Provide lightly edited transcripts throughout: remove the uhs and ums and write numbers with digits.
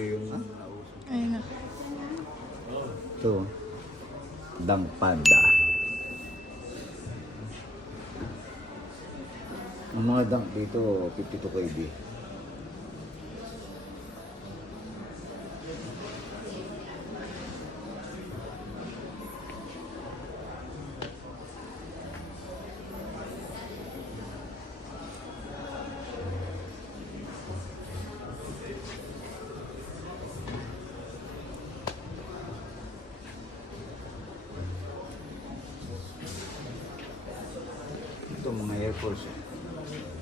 yung Ayun na. ito. Dang Panda. Ang mga dunk dito, 52 KD. Ito mga Air Force.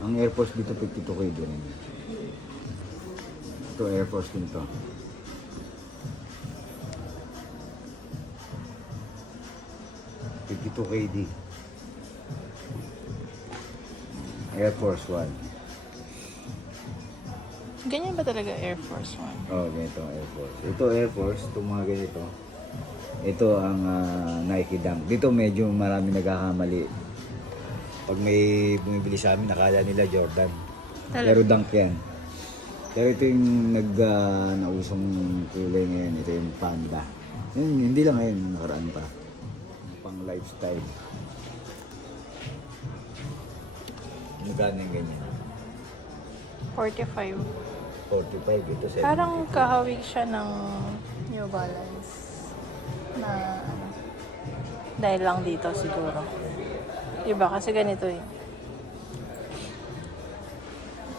Ang Air Force dito 52 KD rin. Ito Air Force din to. KD. Air Force 1. Ganyan ba talaga Air Force One? Oh, ganito ang Air Force. Ito Air Force, itong mga ganito. Ito ang Nike Dunk. Dito medyo marami nagkakamali. Pag may bumibili sa amin, nakala nila Jordan. Talaga? Pero Dunk yan. Pero ito yung nausong kulay ngayon. Ito yung Panda. Hindi lang ngayon, nakaraan pa. Pang lifestyle. Magkano yung ganyan? 45. 45, ito 70. Parang kahawig siya ng New Balance. Na ano. Dahil lang dito siguro. Diba? Kasi ganito eh.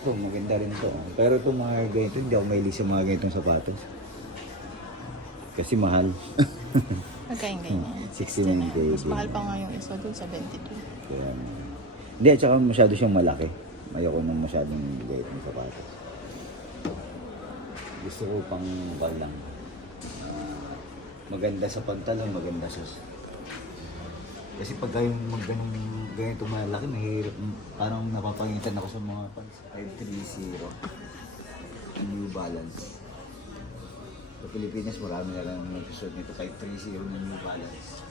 Ito, maganda rin ito. Pero ito mga ganito, hindi ako mahilig sa mga ganitong sapatos. Kasi mahal. Magkain ganyan. 69 KD. Mas mahal pa nga yung isa dun sa 22. Kaya, hindi, at saka masyado siyang malaki. Ayoko nang masyadong liit ng sapatos. Gusto ko pang balang. Maganda sa pantalon, maganda sa... Kasi pag kayong ganito malaki, mahirap. Parang napapangitan ako sa mga pants. 530. New Balance. Sa Pilipinas, marami na lang nagsusunod nito. 530 ng New Balance.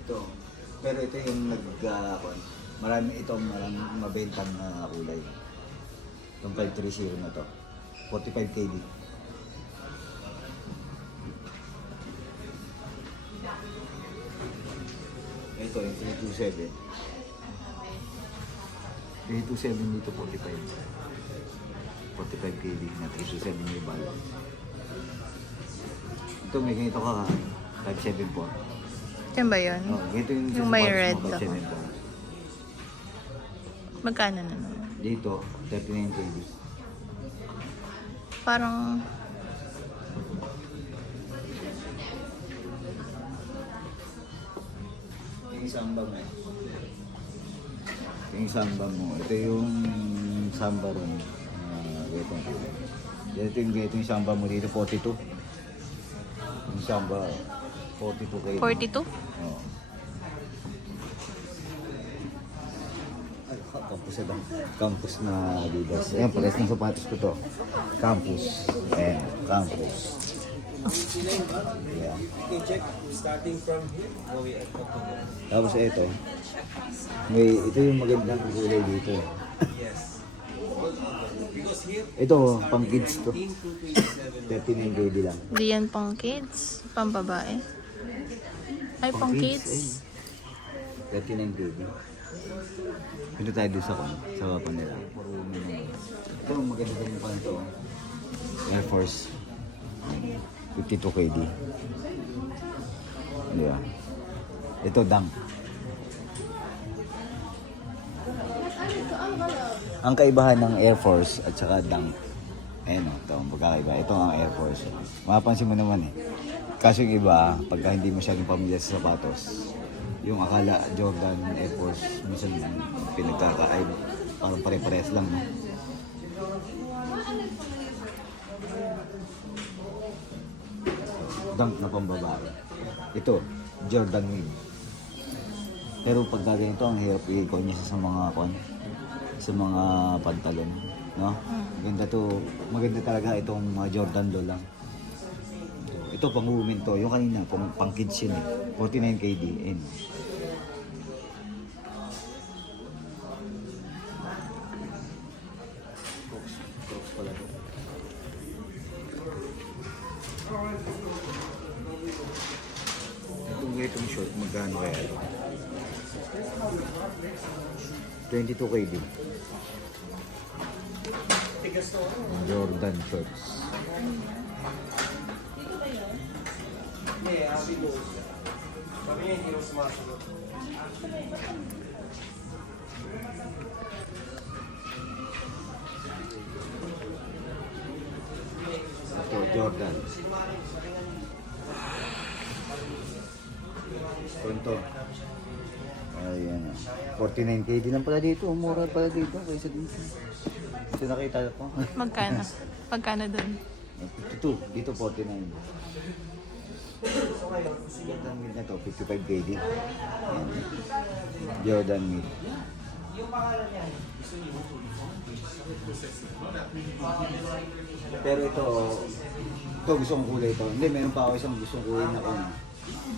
Ito. Pero ito yung marami mabentang na kulay. Itong 530 na to. 45 KD. Ito yung 327. 327 dito 45. 45 KD na 327 yung balance. Ito may ganito ka 574. Yan ba yun? Oh, ganito Yung may red mo, ako. 574. Magkano na naman? Dito 39 KD. Parang... Yung samba mo. Yung samba mo. Ito yung samba ron. Ganitong kulay. Ito yung samba mo dito, 42. Yung samba, 42 kayo. 42? Oo. Ay, campus na lang. Campus na Adidas. Ayan, pares ng sapatos ko to. Campus. Ayan, campus. Yeah. You can check starting from here, going at top of it. Tapos ito yung magandang kulay dito. Yes. Because here, Ito, pang kids to. 15 to 27. 39 KD lang. Di yan pang kids? Pang babae? Ay, pang kids? 39 KD. Dito tayo doon sa kanila. Ito, maganda din pa ito. Air Force. 52 KD. Yeah. Ito, Dunk. Ang kaibahan ng Air Force at saka Dunk. Ayan o, ito ang pagkakaiba. Ito ang Air Force. Mapapansin mo naman eh. Kaso yung iba, pagka hindi masyadong pamilyar sa sapatos, yung akala Jordan, Air Force, minsan pinagkakaay, parang pare-parehas lang. No? Dunk na pambabae. Ito, Jordan Wing. Pero pag ganito, ang hirap i-icon niya sa mga pantalon. No? Maganda talaga itong mga Jordan Low lang. Ito pang women to, yung kanina, pang kids yun eh. 49 KD. Ayun. Crocs pala to. Magkano kaya ito? 22 KD. Jordan shorts. Sabi niya, hindi mo sumasagot. Ito, Jordan. Ito. Ayan. 49 KD lang pala dito. Mura pala dito kaysa dito. Ito nakita ko. Magkano? Magkano dun? 52. Dito 49. Jordan mid na to, 55 KD. Ayan. Jordan mid. Pero ito gusto kong kulay ito. Hindi, meron pa ako isang gustong kulay na kung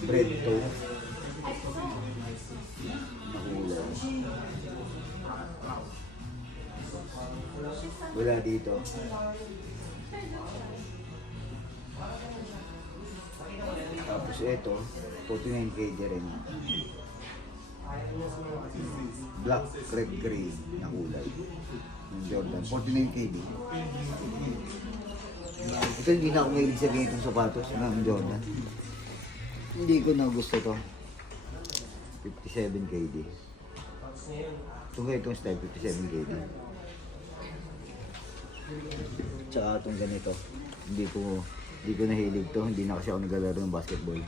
bread to. Na kulay. Wala dito. Tapos ito, 49 KD rin. Black, red, gray na kulay. Yung Jordan, 49 KD. Ito hindi na ako mahilig sa ganitong sapatos ng Jordan. Hindi ko na gusto to. 57 KD. Itong style, 57 KD. Tsaka itong ganito. Hindi ko nahilig to. Hindi na kasi ako naglalaro ng basketball.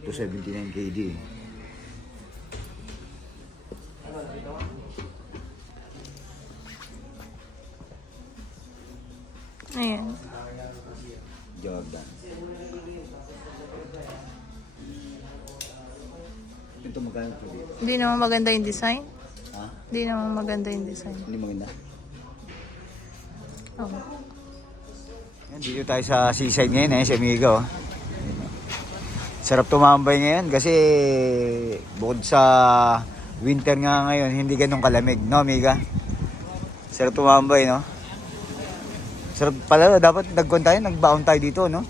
Ito 79 KD. Ayan. Jordan. Ito magkano po dito? Hindi naman maganda yung design. Ha? Hindi naman maganda yung design. Hindi maganda? Oh. Yan, dito tayo sa seaside ngayon sa Amigo. Sarap tumambay ngayon kasi bukod sa winter nga ngayon, hindi ganun kalamig, no Amiga? Sarap tumambay, no? Sarap pala, dapat nagkon tayo, nagbaon tayo dito, no?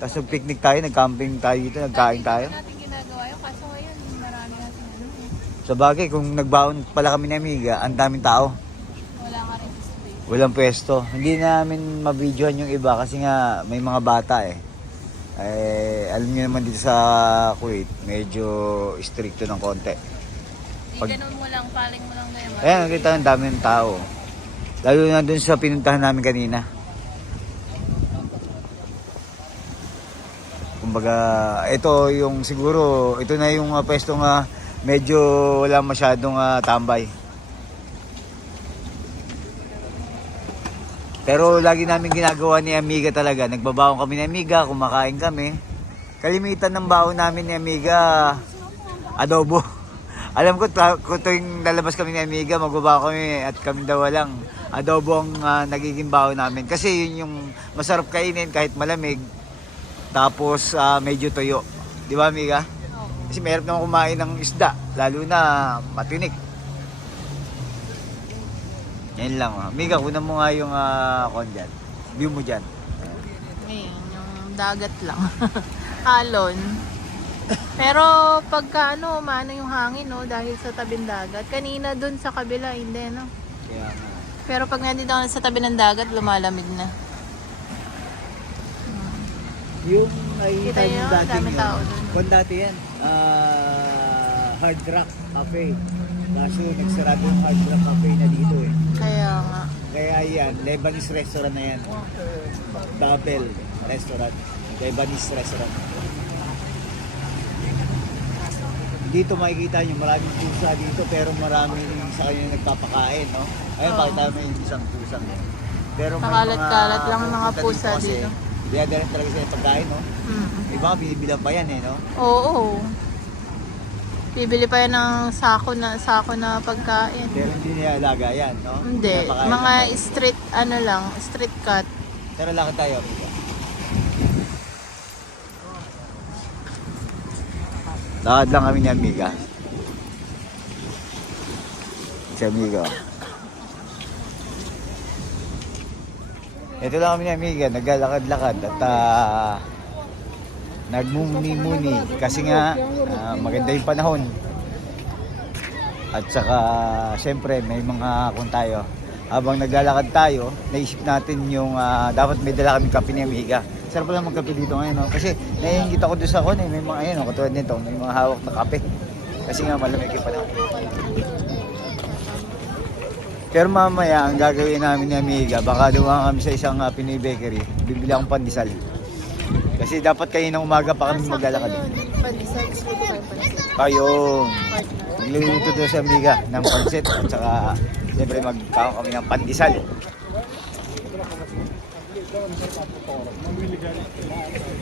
Tapos nag-picnic tayo, nag-camping tayo dito, nagkain tayo. Hindi natin ginagawa yun, kaso ngayon marami natin Sa bagay, kung nagbaon pala kami ni Amiga, ang daming tao. wala ka rin space. Walang pwesto. Hindi namin mabidyohan yung iba kasi nga may mga bata eh. Alam niyo naman dito sa Kuwait, medyo stricto ng konti. Ganun mo lang, paling mo lang kayo. Ayan, nakita ang dami ng tao. Lalo na dun sa pinuntahan namin kanina. Kumbaga, ito yung siguro, ito na yung pwesto nga medyo wala masyadong tambay. Pero lagi namin ginagawa ni Amiga talaga. Nagbabaon kami ni Amiga, kumakain kami. Kalimitan ng baon namin ni Amiga, adobo. Alam ko, kung tuwing lalabas kami ni Amiga, magbabaon kami at kami daw lang. Adobo ang nagiging baon namin. Kasi yun yung masarap kainin kahit malamig. Tapos medyo tuyo. Di ba Amiga? Kasi mahirap naman kumain ng isda. Lalo na matinik. Yan lang. Amiga, kunan mo nga yung dyan. View mo dyan. Ngayon, yung dagat lang. Alon. Pero pagka maano yung hangin, no, dahil sa tabing dagat. Kanina dun sa kabila, hindi, no? Kaya nga. Pero pag nandito ako sa tabi ng dagat, lumalamig na. Yung Kita nakikita nyo, yung dating dami yun. tao dun. Kung dati yan, Hard Rock Cafe. Kaso nagsarado yung Hard Rock Cafe na dito eh. Kaya nga. Kaya yan, Lebanese restaurant na yan. Babel restaurant. Lebanese restaurant. Dito makikita nyo, maraming pusa dito pero marami sa kanya nagpapakain, no? Ayun, Oo. pakita mo yung isang pusang. Pero may Pakalat-kalat lang ang mga pupunta pusa dito. Dinadalan talaga sila yung pagkain, no? Mm. Iba nga binibilang pa yan, eh, no? Oo. Bibili pa yan ng sako na pagkain. Pero hindi niya alaga yan, no? Hindi. Pinapakain Mga lang. street, street cut. Pero lakad tayo. Lakad lang kami ni Amiga. Si Amiga. Ito lang kami ni Amiga, naglalakad-lakad at nagmumuni-muni kasi nga maganda yung panahon. At saka syempre may mga kung tayo habang naglalakad tayo, naisip natin yung dapat may dala kami kape ni Amiga. Sarap lang magkape dito ngayon, no? Kasi naiingit ako doon sa may mga ayun, no? Katulad nito, may mga hawak na kape. Kasi nga malamig yung panahon. Pero mamaya, ang gagawin namin ni Amiga, baka dumaan kami sa isang Pinoy bakery, bibili akong pandesal. Kasi dapat kaninang umaga pa kami maglalakad. Pandesal, gusto ko kayo pandesal. Ayun. Partner. Nagluluto doon sa Amiga ng pancit at saka siyempre magkakaw kami ng pandesal.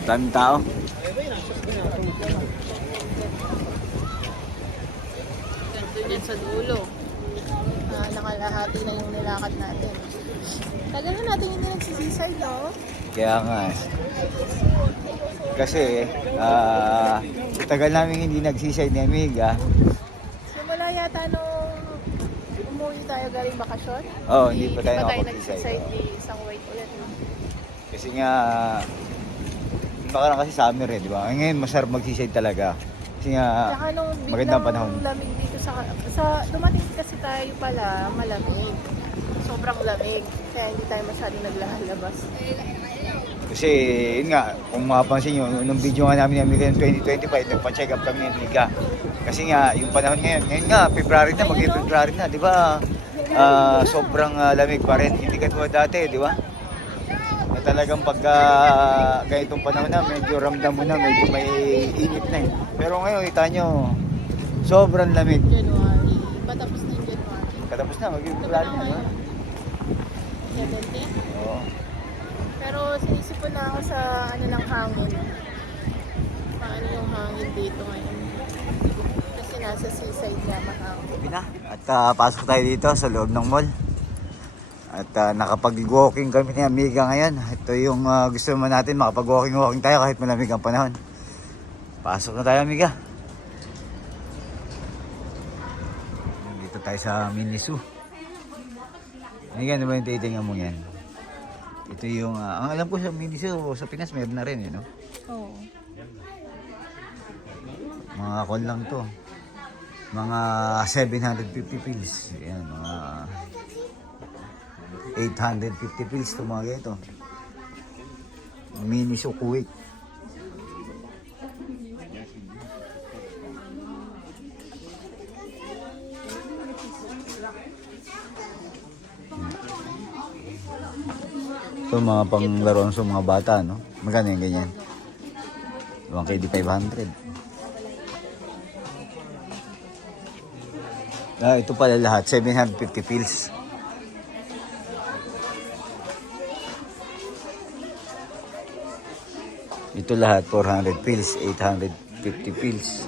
Daming tao. Ganito yan sa dulo. Nakalahati na yung nilakad natin. Tagal na natin hindi nagsisisay, no? Kaya nga. Kasi tagal namin hindi nagsisay ni Amiga. Simula yata nung umuwi tayo galing bakasyon. Oo, hindi pa tayo nagsisay. nakapagsisay. Di isang white ulit. No? Kasi nga nakaraan kasi summer di ba? Ngayon masarap magsisay talaga. Kasi nga Tsaka nung magandang biglang panahon. lamig dito sa dumating kasi tayo pala malamig. Sobrang lamig. Kaya hindi tayo masyadong naglalabas. Kasi yun nga, kung mapapansin nyo, nung video nga namin ni Amiga ng 2025, nagpa-check up kami ni Amiga. Kasi nga, yung panahon ngayon nga, February na, mag-February na, di ba? Sobrang lamig pa rin, hindi katulad dati, di ba? Na talagang pagka ganitong panahon na, medyo ramdam mo na, medyo may init na eh. Pero ngayon, kita nyo, sobrang lamig. January. Patapos na yung January. Katapos na, mag-February na, di ba? 70? Oo. Pero sinisipon na ako sa ano ng hangin. Paano yung hangin dito ngayon? Kasi nasa seaside na mahangin. Gabi na. At pasok tayo dito sa loob ng mall. At nakapag-walking kami ni Amiga ngayon. Ito yung gusto naman natin, makapag-walking tayo kahit malamig ang panahon. Pasok na tayo, Amiga. Dito tayo sa Miniso. Amiga, ano ba yung titingnan mo yan? Ito yung, ang alam ko sa Miniso, sa Pinas meron na rin, no? Oo. Mga kon lang to. Mga 750 pills. Ayan, mga 850 pills to mga ganito. Miniso Kuwait. Ito mga panglaruan sa mga bata, no? Magkano yung ganyan? 1KD 500. Ito pala lahat, 750 pills. Ito lahat, 400 pills, 850 pills.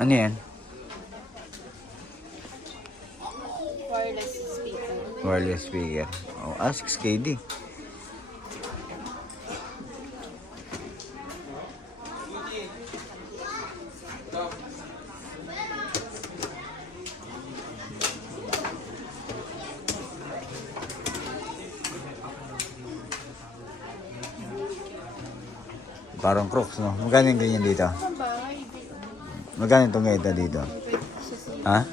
Ano yan? Wireless speaker. Wireless speaker. Oh, 6KD. Parang Crocs, no? Magkano yung ganyan dito? Sa bahay. Magkano itong ganito dito? Ha?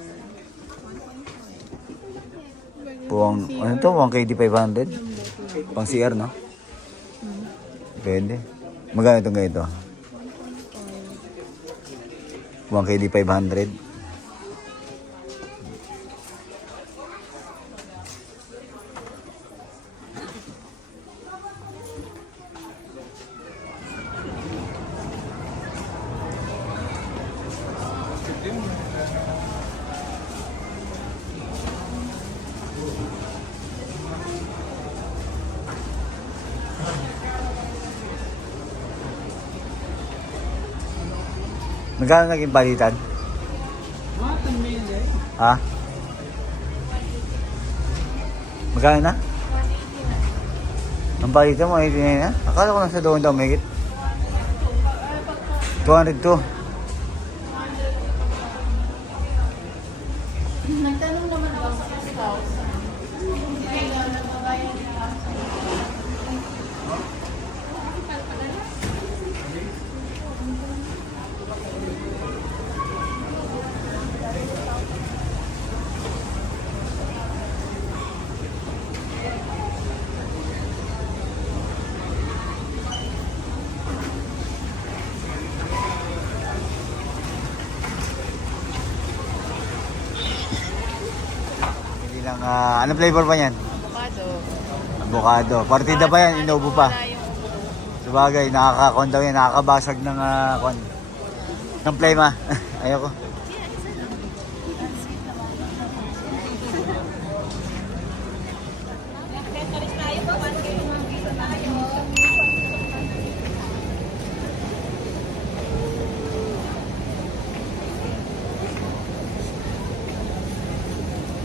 Puwang, ano to? 1KD 500? Pang CR, no? Depende. Magkano itong ganito? 1KD 500? Magkano naging palitan? Ha? Magkano na? Ang balita mo, 89 na? Akala ko nasa doon daw, may 202. Nagtanong naman ako sa guest house. Hindi kailangan nagbabayad ng house. Hindi lang, anong flavor pa yan? Avocado. Avocado. Partida pa yan, inubo pa. Wala yung ubo. Sabagay, nakakakon daw yan, nakakabasag ng ng flame Ayoko.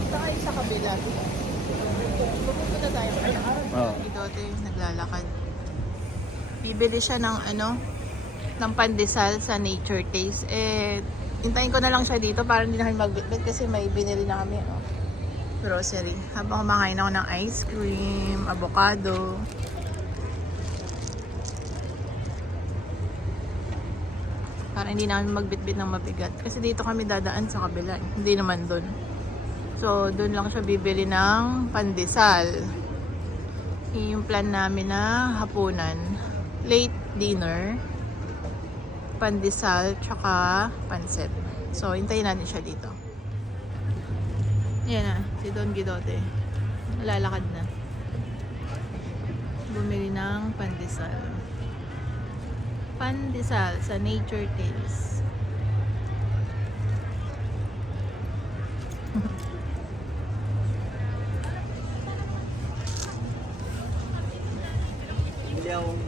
Punta kayo sa kabila. Pupunta tayo. Oo. Idote, naglalakad. Bibili siya ng ng pandesal sa Nature Taste. Hintayin ko na lang siya dito para hindi na kami magbitbit kasi may binili na kami, grocery. Habang kumakain ako ng ice cream, avocado. Para hindi na kami magbitbit ng mabigat. Kasi dito kami dadaan sa kabila. Hindi naman dun. So, dun lang siya bibili ng pandesal. Yung plan namin na hapunan. Late dinner. Pandesal, tsaka pansit. So, hintayin natin siya dito. Ayan na, si Don Guidote. Lalakad na. Bumili ng pandesal. Pandesal sa Nature Taste. Bili akong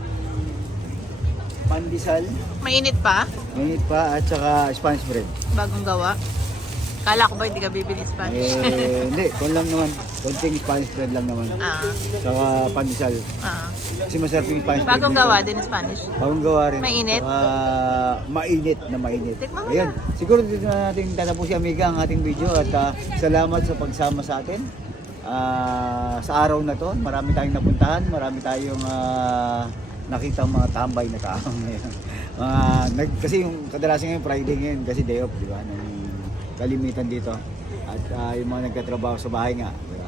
pandesal, Mainit pa? minute pa, at saka Spanish bread. Bagong gawa. Kala ko ba hindi ka bibili Spanish? Hindi, kon lang naman. Konting Spanish bread lang naman. Saka pandesal. Kasi masarap yung Spanish bread. Bagong dito. gawa din Spanish. Bagong gawa rin. Mainit? Saka mainit na mainit. Tikman mo Ayan, siguro dito na natin tatapusin, amiga, ang ating video. At salamat sa pagsama sa atin. Sa araw na to, marami tayong napuntahan. Marami tayong nakita ang mga tambay na tao ngayon. Kasi yung kadalasan ngayon Friday ngayon kasi day off, di ba? Ng kalimitan dito. At yung mga nagtatrabaho sa bahay nga, di ba?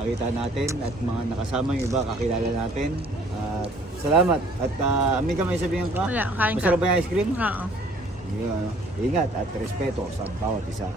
Nakita natin at mga nakasama yung iba, kakilala natin. Salamat. At amiga, may sabihin ka? Wala, kain ka. Masarap ba yung ice cream? Oo. Yun, ingat at respeto sa bawat isa.